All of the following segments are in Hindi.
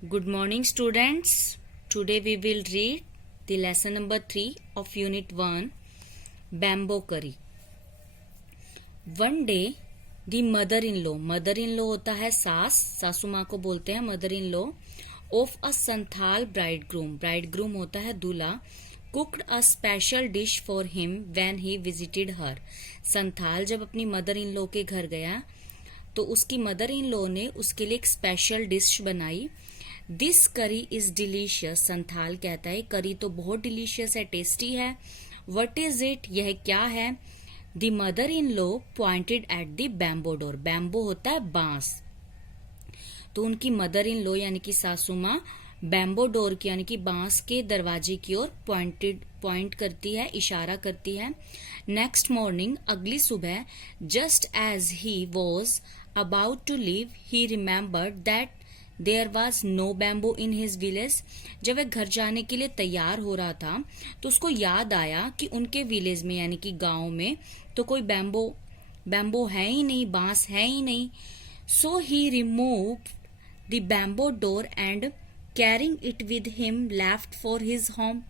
Good morning, students. Today we will read the lesson number 3 of Unit 1, Bamboo Curry. One day, the mother-in-law होता है सास, सासू माँ को बोलते हैं mother-in-law, of a Santhal bridegroom होता है दूल्हा, cooked a special dish for him when he visited her. Santhal जब अपनी mother-in-law के घर गया तो उसकी mother-in-law ने उसके लिए एक स्पेशल डिश बनाई. दिस करी इज डिलीशियस. संथाल कहता है करी तो बहुत डिलीशियस है, टेस्टी है. वट इज इट, यह क्या है. The mother in law pointed at the bamboo door. Bamboo होता है बांस. तो उनकी मदर इन लॉ यानी कि सासू माँ बैम्बो डोर की यानी कि बांस के दरवाजे की ओर पॉइंट करती है, इशारा करती है. नेक्स्ट मॉर्निंग, अगली सुबह, just as he was about to leave he remembered that there was no bamboo in his village. जब वह घर जाने के लिए तैयार हो रहा था तो उसको याद आया कि उनके विलेज में यानी कि गांव में तो कोई बैम्बो है ही नहीं, बांस है ही नहीं. So he remove the bamboo door and carrying it with him left for his home.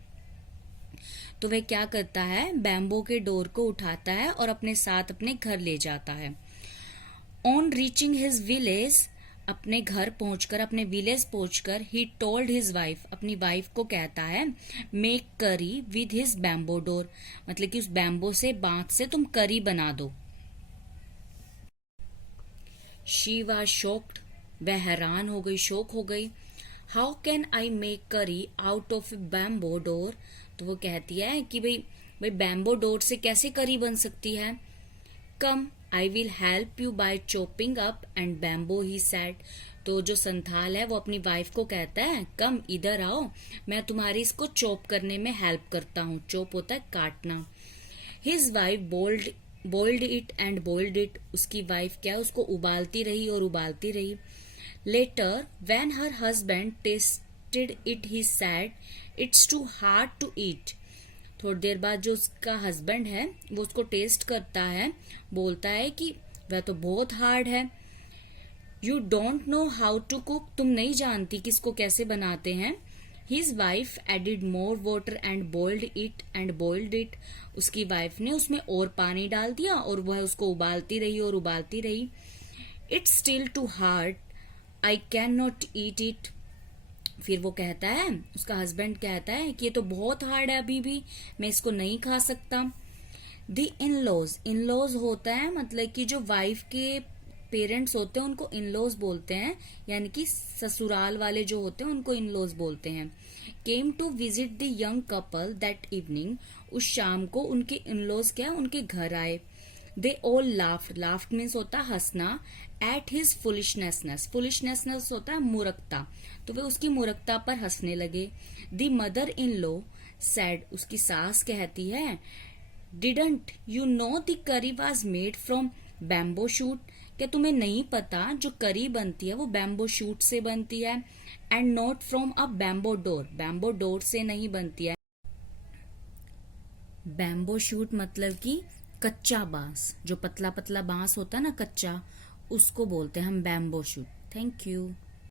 तो वह क्या करता है, बैम्बो के डोर को उठाता है और अपने साथ अपने घर ले जाता है. ऑन रीचिंग हिज विलेज, अपने घर पहुंचकर, अपने विलेज पहुंचकर, ही टोल्ड हिज वाइफ, अपनी वाइफ को कहता है, मेक करी विद हिज बैम्बो डोर, मतलब कि उस बैम्बो से, बांस से तुम करी बना दो. शी वाज शॉक्ड, वह हैरान हो गई, शौक हो गई. हाउ कैन आई मेक करी आउट ऑफ बैम्बो डोर. तो वो कहती है कि भाई बैम्बो डोर से कैसे करी बन सकती है. Come I will help you by chopping up and bamboo, he said. तो जो संथाल है वो अपनी वाइफ को कहता है, कम इधर आओ, मैं तुम्हारी इसको चॉप करने में हेल्प करता हूँ. चॉप होता है काटना. His wife boiled it and boiled it. उसकी वाइफ क्या है, उसको उबालती रही और उबालती रही. Later when her husband tasted it he said, it's too hard to eat. थोड़ी देर बाद जो उसका हस्बैंड है वो उसको टेस्ट करता है, बोलता है कि वह तो बहुत हार्ड है. You don't know how to cook, तुम नहीं जानती कि इसको कैसे बनाते हैं. His wife added more water and boiled it. उसकी वाइफ ने उसमें और पानी डाल दिया और वह उसको उबालती रही और उबालती रही. It's still too hard, I can not eat it. फिर वो कहता है, उसका हस्बैंड कहता है कि ये तो बहुत हार्ड है, अभी भी मैं इसको नहीं खा सकता. द इन-लॉज होता है मतलब कि जो वाइफ के पेरेंट्स होते हैं उनको इन-लॉज बोलते हैं, यानी कि ससुराल वाले जो होते हैं उनको इन-लॉज बोलते हैं. Came to visit the young couple that evening. उस शाम को उनके इन-लॉज क्या उनके घर आए. दे ऑल लाफ्ड मीन्स होता है हंसना. एट हिज फुलिशनेसनेस होता है मूर्खता, तो वे उसकी मूर्खता पर हंसने लगे. The mother in law sad, उसकी सास कहती है, डिडंट यू नो द करी was made from bamboo shoot. क्या तुम्हें नहीं पता जो करी बनती है वो बैम्बो शूट से बनती है. And not from a bamboo door से नहीं बनती है. बैम्बो शूट मतलब कि कच्चा बांस, जो पतला पतला बांस होता है ना कच्चा, उसको बोलते हैं हम बैम्बो शूट. Thank you.